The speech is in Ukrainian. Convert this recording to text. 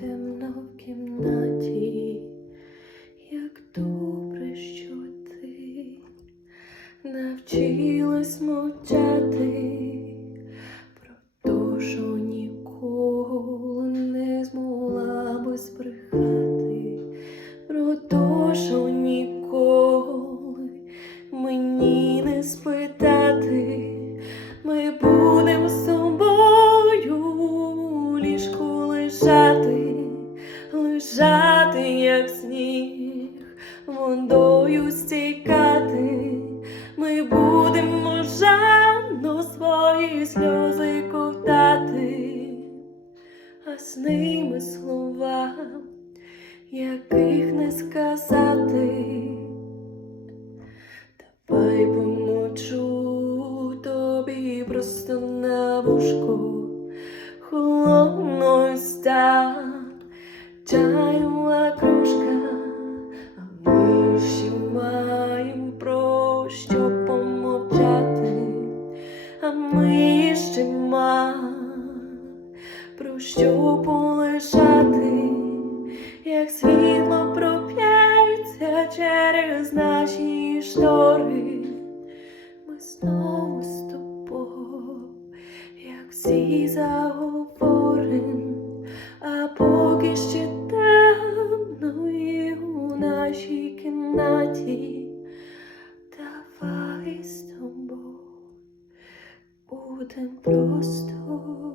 темно в кімнаті, як добре, що ти навчилась мовчати, про душу ніколи не змогла би збрехати, про то, що ніколи мені не спитати. ми лежати, як сніг, водою стікати. Ми будемо жадно свої сльози ковтати, а з ними слова, яких не сказати. Давай помочу тобі просто на вушку, Щоб полишати, як світло проп'ється через наші штори, ми знову з тобою, як всі заговорим, а поки ще темно і у нашій кімнаті. Давай з тобою будем просто.